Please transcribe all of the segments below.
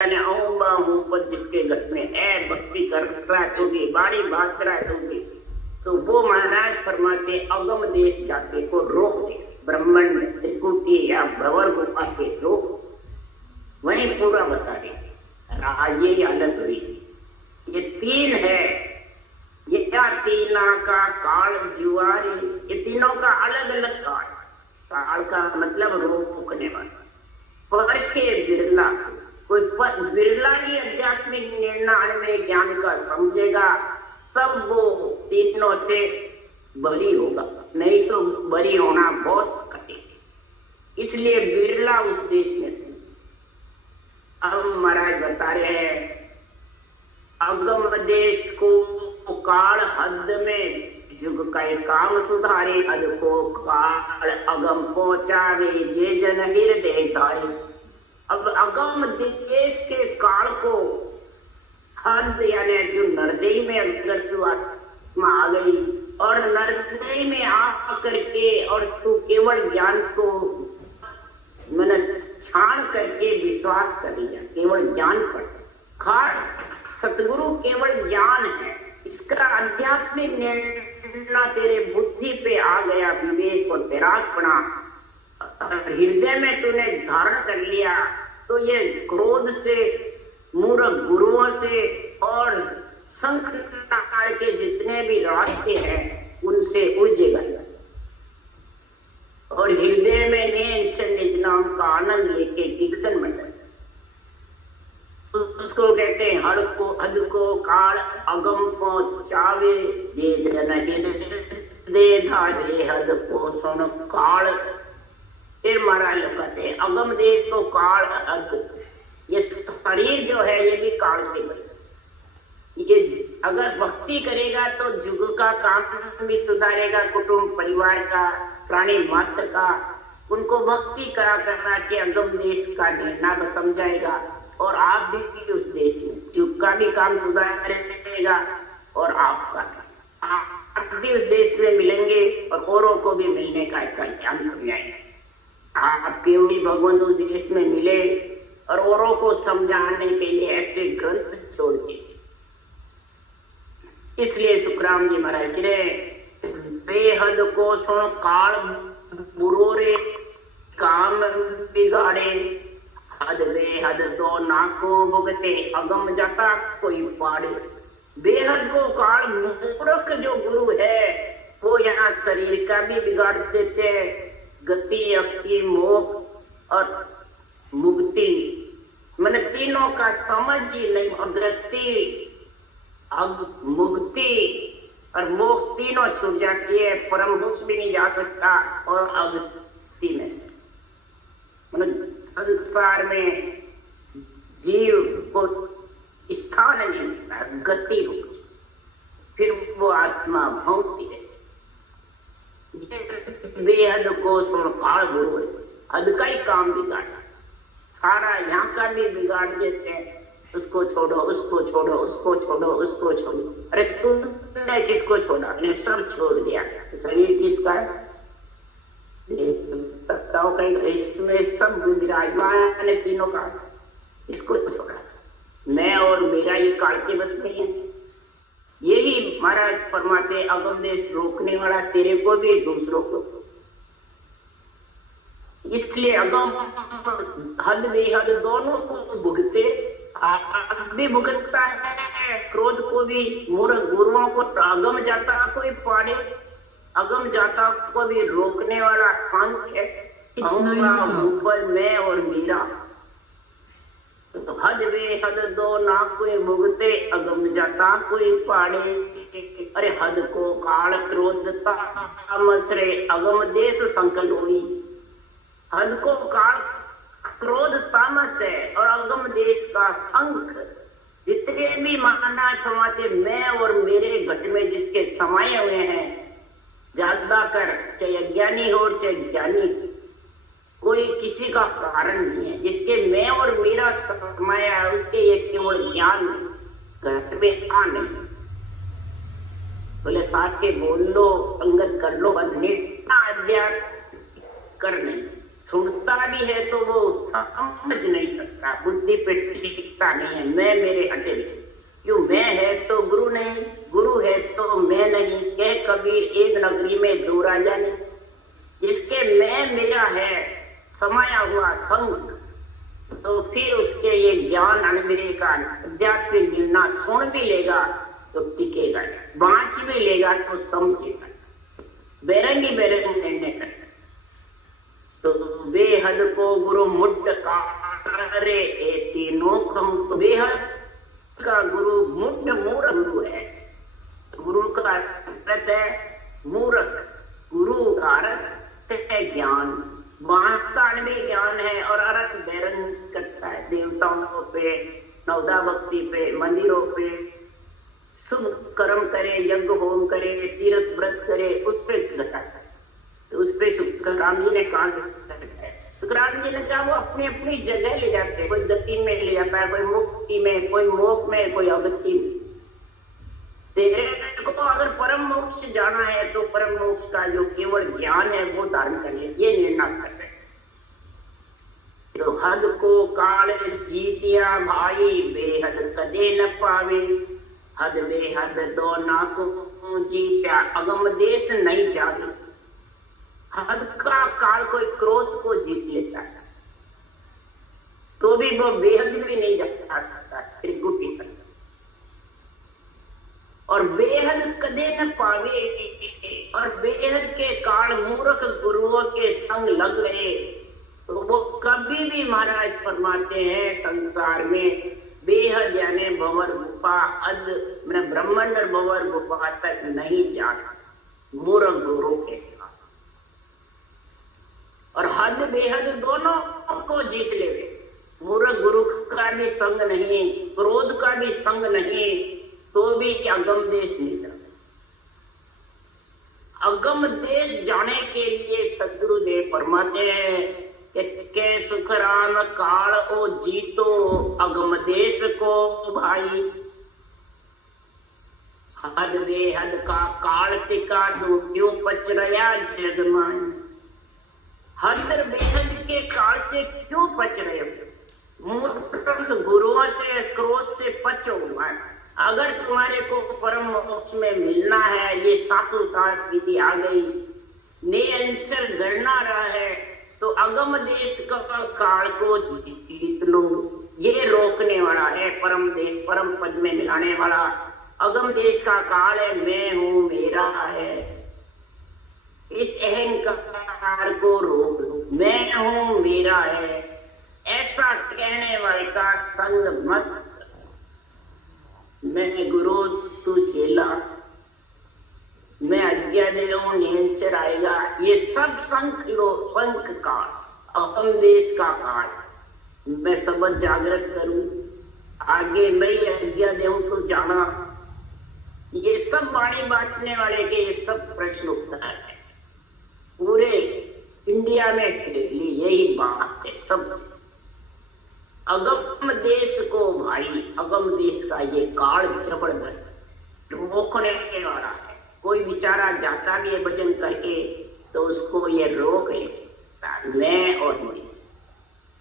जिसके घर में है भक्ति कर रहा है तो भी बाड़ी बाज रहा है तो भी, तो वो महाराज फरमाते अगम देश जाते को रोक दे, ब्राह्मण त्रिकुटी या भंवर गुफा के रोक, वही पूरा बता दे। ये अलग हुई, ये तीन है, ये क्या तीना का काल जुआरी, ये तीनों का अलग अलग काल। काल का मतलब रोकने वाला, परखे बिरला, कोई बिरला ही आध्यात्मिक निर्णय में ज्ञान का समझेगा, तब वो तीनों से बरी होगा, नहीं तो बरी होना बहुत कठिन। इसलिए बिरला उस देश में। अब महाराज बता रहे हैं अगम देश को काल हद में जुग का काम सुधारे, हद को काल अगम पहुंचावे जे जन हृदय धारे। अब अगम देश के काल को हद यानी जो नरदेही में अगर तू आत्मा आ गई और नरदेही में आ करके और तू केवल ज्ञान को मैंने छान करके विश्वास कर लिया, केवल ज्ञान पर, खास सतगुरु केवल ज्ञान है, इसका आध्यात्मिक निर्णय तेरे बुद्धि पे आ गया, विवेक और वैरागपना हृदय में तूने धारण कर लिया, तो ये क्रोध से, मूर्ख गुरुओं से और संख प्रकार के जितने भी रास्ते हैं उनसे उलझेगा और हृदय में निज नाम का आनंद लेके कीर्तन मंडल, उसको कहते हैं हद को काल अगम पहुंचावे जे जन हृदय धारे, हद को सुन काल। फिर महाराज लोग कहते हैं अगम देश को काल हद, ये शरीर जो है ये भी काल के बस। ये अगर भक्ति करेगा तो जुग का काम भी सुधारेगा, कुटुंब परिवार का, प्राणी मात्र का, उनको भक्ति करा करना के अगम देश का निर्णय समझाएगा और आप भी उस देश में जुग का भी काम सुधारेगा और आपका आप भी उस देश में मिलेंगे और औरों को भी मिलने का ऐसा ज्ञान समझाएंगे। आप केवली भगवान उस देश में मिले और औरों को समझाने के लिए ऐसे ग्रंथ छोड़ दिए। इसलिए सुखराम जी महाराज कह रहे बेहद को सुन काल बुरो रे काम बिगाड़े, हद बेहद दो नाको भुगते अगम जाता कोई पाड़े। बेहद को काल मूर्ख जो गुरु है वो यहाँ शरीर का भी बिगाड़ देते हैं, गति अक्ति मोक्ष और मुक्ति मैंने तीनों का समझ ही नहीं, गति मुक्ति और मोक्ष तीनों छूट जाती है, परम मोक्ष भी नहीं जा सकता और अगति में संसार में जीव को स्थान नहीं मिलता, गति रुक, फिर वो आत्मा भौंकती है। बेहद को सुन काल गुरु, हद का ही काम बिगाड़ा, सारा यहाँ का भी बिगाड़ देते हैं, उसको छोड़ो, उसको छोड़ो, उसको छोड़ो, उसको छोड़ो। अरे तुमने किसको छोड़ा? ने सब छोड़ दिया, तो शरीर किसका है? इसमें सब विराजमान है तीनों का, इसको छोड़ा। मैं और मेरा ये काल के बस में है। यही महाराज फरमाते अगम देश रोकने वाला तेरे को भी दूसरों को। इसलिए अगम हद बेहद दोनों को भुगते, आप भी भुगतता है, क्रोध को भी, मूर्ख गुरुओं को अगम जाता कोई पाड़े, अगम जाता को भी रोकने वाला सांख्य है, मैं और मीरा। तो हद बेहद दो ना कोई भुगते अगम जाता कोई पाड़े। अरे हद को काल क्रोध तामस रे अगम देश संकल हुई। हद को काल क्रोध तामस है और अगम देश का संख, जितने भी महानाथ फरमाते मैं और मेरे घट में जिसके समाये हुए हैं, ज्यादा कर चाहे अज्ञानी हो चाहे ज्ञानी, कोई किसी का कारण नहीं है, जिसके मैं और मेरा समाया है उसके ये केवल ज्ञान घर में आ नहीं सकता। बोले साथ के बोल लो, अंगत कर लो, अध्यात्म कर नहीं सुनता भी है तो वो समझ नहीं सकता, बुद्धि पे टिकता नहीं है। मैं मेरे अटे क्यों, मैं है तो गुरु नहीं, गुरु है तो मैं नहीं। कह कबीर एक नगरी में दो राजा नहीं। जिसके मैं मेरा है समाया हुआ संग, तो फिर उसके ये ज्ञान अनुभव का आध्यात्मिक निर्णय सुन भी लेगा तो टिकेगा, बाँच भी लेगा तो समझेगा, बेरंगी बेरंगी निर्णय करेगा। तो बेहद को गुरु मुट्ठ करे ए तीनों खम, तो बेहद का गुरु मुट्ठ मूर्ख गुरु है। गुरु का अर्थ है मूर्ख, गुरु का अर्थ है ज्ञान, वास्तव में ज्ञान है और अर्थ बैरंग करता है। देवताओं पे, नवदा भक्ति पे, मंदिरों पे शुभ कर्म करे, यज्ञ होम करे, तीर्थ व्रत करे, उस पे घटाता है। तो उस पे सुखराम जी ने कहा, सुखराम जी ने कहा वो अपनी अपनी जगह ले जाते हैं। कोई गति में ले जाता है, कोई मुक्ति में, कोई मोक्ष में, कोई अगति में। तेरे को तो अगर परम मोक्ष जाना है तो परम मोक्ष का जो केवल ज्ञान है वो धारण कर ले, ये निर्णय कर रहे। तो हद को काल जीतिया भाई, बेहद कदे न पावे। हद बेहद दो ना को जीत्या, अगम देश नहीं जागे। हद का काल कोई क्रोध को जीत लेता है तो भी वो बेहद भी नहीं जा सकता त्रिकुटी तक। और बेहद कदे न पावे, और बेहद के काल मूर्ख गुरुओं के संग लग गए तो वो कभी भी महाराज फरमाते हैं संसार में बेहद यानी भंवर गुफा, हद मैंने ब्रह्मांड भंवर गुफा तक नहीं जा सकते मूर्ख गुरु के साथ। और हद बेहद दोनों को जीत ले। मूर्ख गुरु का भी संग नहीं, क्रोध का भी संग नहीं, तो भी अगम देश नहीं जाते। अगम देश जाने के लिए सदगुरुदेव फरमाते हैं कि सुखराम काल ओ जीतो, अगम देश को भाई। हद बेहद का काल टिका, सो क्यों पच रहा जगमान। हद बेहद के काल से क्यों बच रहे हो? मूर्ख गुरुओं से, क्रोध से बचो। अगर तुम्हारे को परम मोक्ष में मिलना है, ये सासु सास विधि आ गई, निरंतर गणना रहा है, तो अगम देश का काल को जीत लो। ये रोकने वाला है परम देश, परम पद में मिलाने वाला अगम देश का काल है। मैं हूं, मेरा है, इस अहंकार को रोक लो। मैं हूं, मेरा है, ऐसा कहने वाले का संग मत। मैं गुरु, तू चेला, मैं आज्ञा दे रहा हूं, निरंतर आएगा। ये सब संख लो, संख काल, अगम देश का काल। मैं सबद जागृत करूं, आगे मैं आज्ञा दूं तो जाना। ये सब वाणी बांचने वाले के ये सब प्रश्न उत्तर है। पूरे इंडिया में यही बात है सब। अगम देश को भाई, अगम देश का ये काल जबरदस्त रोकने वाला है। कोई बेचारा जाता भी है भजन करके तो उसको ये रोक है। मैं और मैं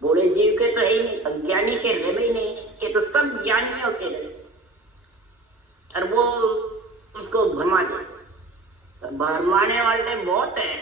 बूढ़े जीव के तो है ही नहीं, अज्ञानी के रहे ही नहीं, ये तो सब ज्ञानियों के रहे। और वो उसको भरमा दे, भरमाने वाले बहुत है।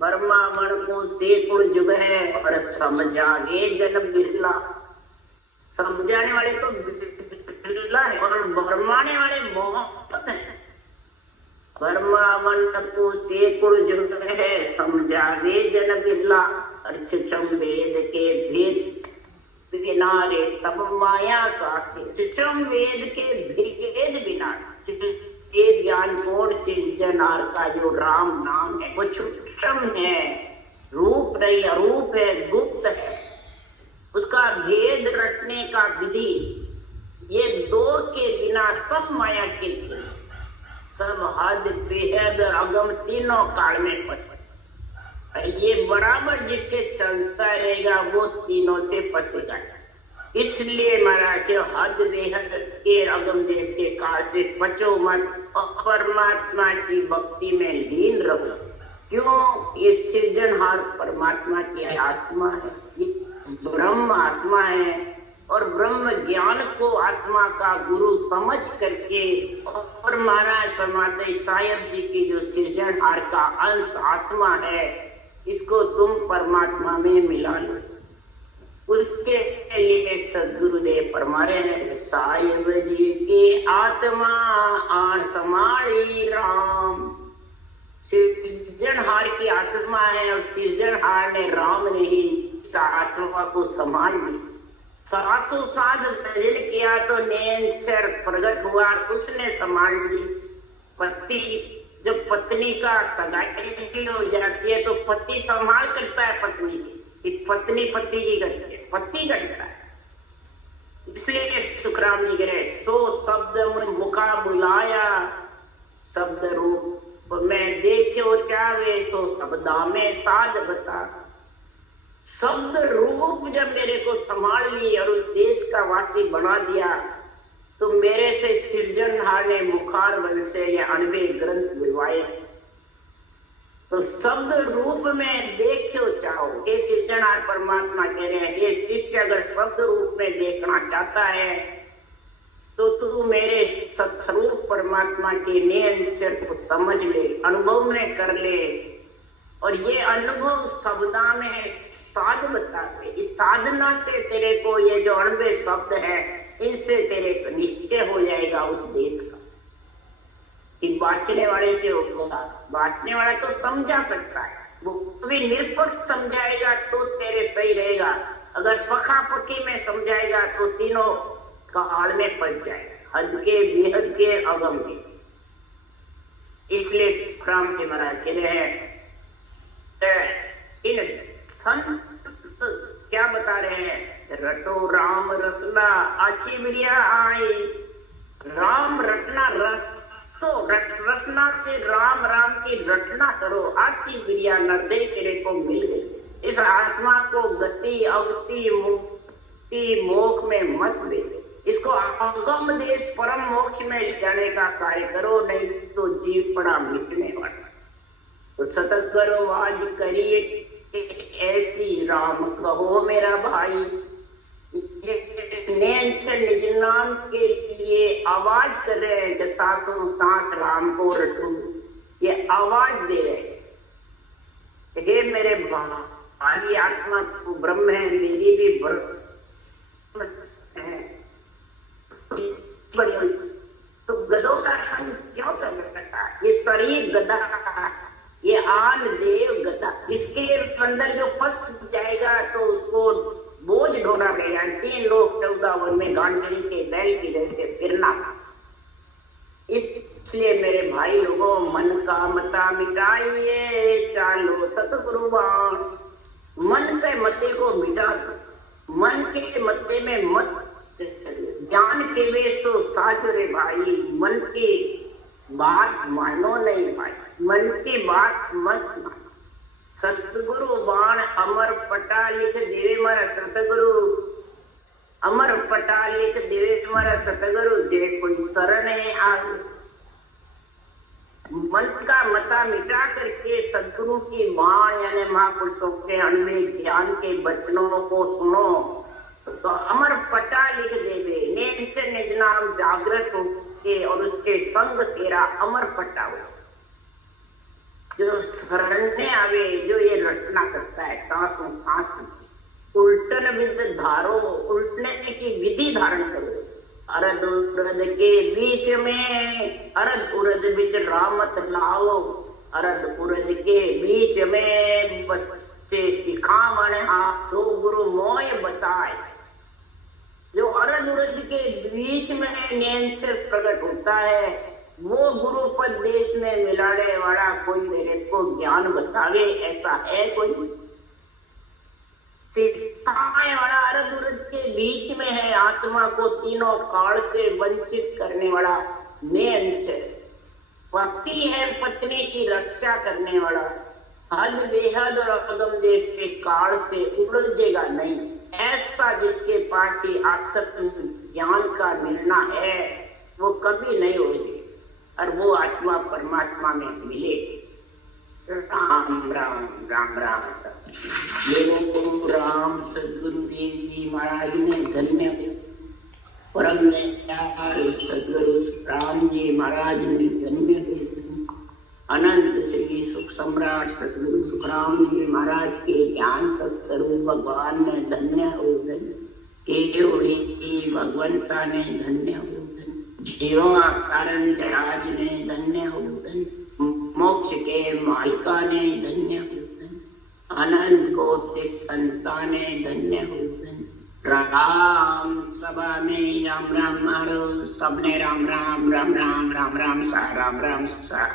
बर्मा वन को सेकुड़ जुग है और समझागे जन बिरला। समझाने वाले तो बिरला है और भरमाने वाले बहुत है। बर्मा वन को सेकुड़ जुग है, समझागे जन बिरला। और छिछम वेद के भेद किनारे सब माया काटे। छिछम वेद के भेद बिना ये ज्ञान कोण से जनार का जो राम नाम है वो सूक्ष्म है, रूप नहीं, अरूप है, गुप्त है। उसका भेद रटने का विधि, ये दो के बिना सब माया के सब हद बेहद अगम तीनों काल में फंसे। ये बराबर जिसके चलता रहेगा वो तीनों से फंसेगा। इसलिए महाराज के हद बेहद के अगम देश के काल से बचो मत और परमात्मा की भक्ति में लीन रहो। क्यों? ये सृजनहार परमात्मा की आत्मा है, ये ब्रह्म आत्मा है, और ब्रह्म ज्ञान को आत्मा का गुरु समझ करके और महाराज परमात्मा साहेब जी की जो सृजनहार का अंश आत्मा है, इसको तुम परमात्मा में मिला लो। उसके लिए सदगुरुदेव फरमा रहे हैं, साहेब जी की आत्मा आन समाड़ी राम। सृजनहार की आत्मा है और सृजनहार ने राम ने ही इस आत्मा को संभाल ली। सासु सास भजन किया तो नैनचर प्रकट हुआ, उसने संभाल ली। पति, जब पत्नी का सगाई हो जाती है तो पति संभाल करता है पत्नी की, पत्नी पति की करती है, पति करता है। इसलिए सुखराम जी कह रहे, सो शब्द मुखा बुलाया, शब्द रूप में देखो चावे, सो शब्दा में साध बता। शब्द रूप जब मेरे को संभाल ली और उस देश का वासी बना दिया, तो मेरे से सृजनहार ने मुखार बल से ये अनवे ग्रंथ बुलवाए। तो शब्द रूप में देखो चाहो, ये सृजनहार परमात्मा कह रहे हैं, ये शिष्य अगर शब्द रूप में देखना चाहता है तो तू मेरे सत्स्वरूप परमात्मा के नियंत्रण को समझ ले, अनुभव में कर ले, और ये अनुभव शब्दा में साध बताते। इस साधना से तेरे को ये जो अणवे शब्द है, इनसे तेरे को निश्चय हो जाएगा उस देश का। कि बांचने वाले से होगा, बांचने वाला तो समझा सकता है, वो भी निरपक्ष समझाएगा तो तेरे सही रहेगा। अगर पखा पकी में समझाएगा तो तीनों काल में फंस जाएगा, हद के, बेहद के, अगम के। इसलिए राम जी महाराज कह रहे हैं, इन संत क्या बता रहे हैं, रटो राम रसना आची बिरिया आई। राम रटना, रसना से राम राम की रटना करो, आची बिरिया नर्दे तेरे को मिल गई। इस आत्मा को गति अवति मुक्ति मोक्ष में मत दे, इसको अगम देश परम मोक्ष में जाने का कार्य करो, नहीं तो जीव पड़ा मिटने वाला। तो सतत करो आज करिए ऐसी राम कहो मेरा भाई। निज नाम के लिए आवाज कर रहे हैं कि सांसों सांस राम को रटू, ये आवाज दे रहे हैं, हे मेरे भाई आत्मा तू ब्रह्म है, मेरी भी ब्रह्म है। तो गदों का संग क्यों कर रखा? ये शरीर गदा, ये आन देव गदा, इसके अंदर जो फंस जाएगा तो उसको बोझ ढोना पड़ेगा। 3 लोग 14 वन में गांडरी के बैल की जैसे फिरना। इसलिए मेरे भाई लोगों, मन का मता मिटाइए, चालो सतगुरु बाण। मन के मते को मिटा दो, मन के मते में मत ज्ञान के वे सो साज रे भाई। मन की बात मानो नहीं भाई, मन की बात मत मानो। सतगुरु बाण अमर पटा लिख देवे मारा सतगुरु, अमर पटा लिख देवे मारा सतगुरु, जे कोई शरण आ। मन का मता मिटा करके सदगुरु की बाण यानी महापुरुषों के अनवे ज्ञान के वचनों को सुनो, तो अमर पटा लिख देवे। निज निज नाम जागृत होके और उसके संग तेरा अमर पटा हो। जो शरण आवे, जो ये रटना करता है सांसों सांस, उल्टन विद धारो, उल्टने की विधि धारण करो। अरद उरद के बीच में, अरद उरद बीच रामत लाओ। अरद उरद के बीच में बच्चे सिखावन आप सो गुरु मोय बताए। जो अरद उरद के बीच में नैनचर प्रकट होता है, वो गुरु पद देश में मिलाने वाला कोई मेरे को ज्ञान बतावे, ऐसा है कोई? सिखाने वाला अरद उरद के बीच में है, आत्मा को तीनों काल से वंचित करने वाला नैनचर। पति है पत्नी की रक्षा करने वाला, हद बेहद और अगम देश के काल से उलझेगा नहीं, ऐसा जिसके पास ही आत्म ज्ञान का मिलना है वो कभी नहीं उलझे, और वो आत्मा परमात्मा में मिले। राम राम राम राम। देवो राम सदगुरु देव जी महाराज ने धन्य हो, परम दयाल सदगुरु राम जी महाराज ने धन्य हो, अनंत श्री सुख सम्राट सदगुरु सुखराम जी महाराज के ज्ञान सत्स्वरूप भगवान ने धन्य हो, केवड़ी भगवंता ने धन्य हो, जीवा कारण जराज ने धन्य हो, मोक्ष के मालिका ने धन्य हो, अनंत कोटि संता ने धन्य हो। राम सभा में राम राम मारो, सबने राम राम राम राम राम राम सा राम राम सा।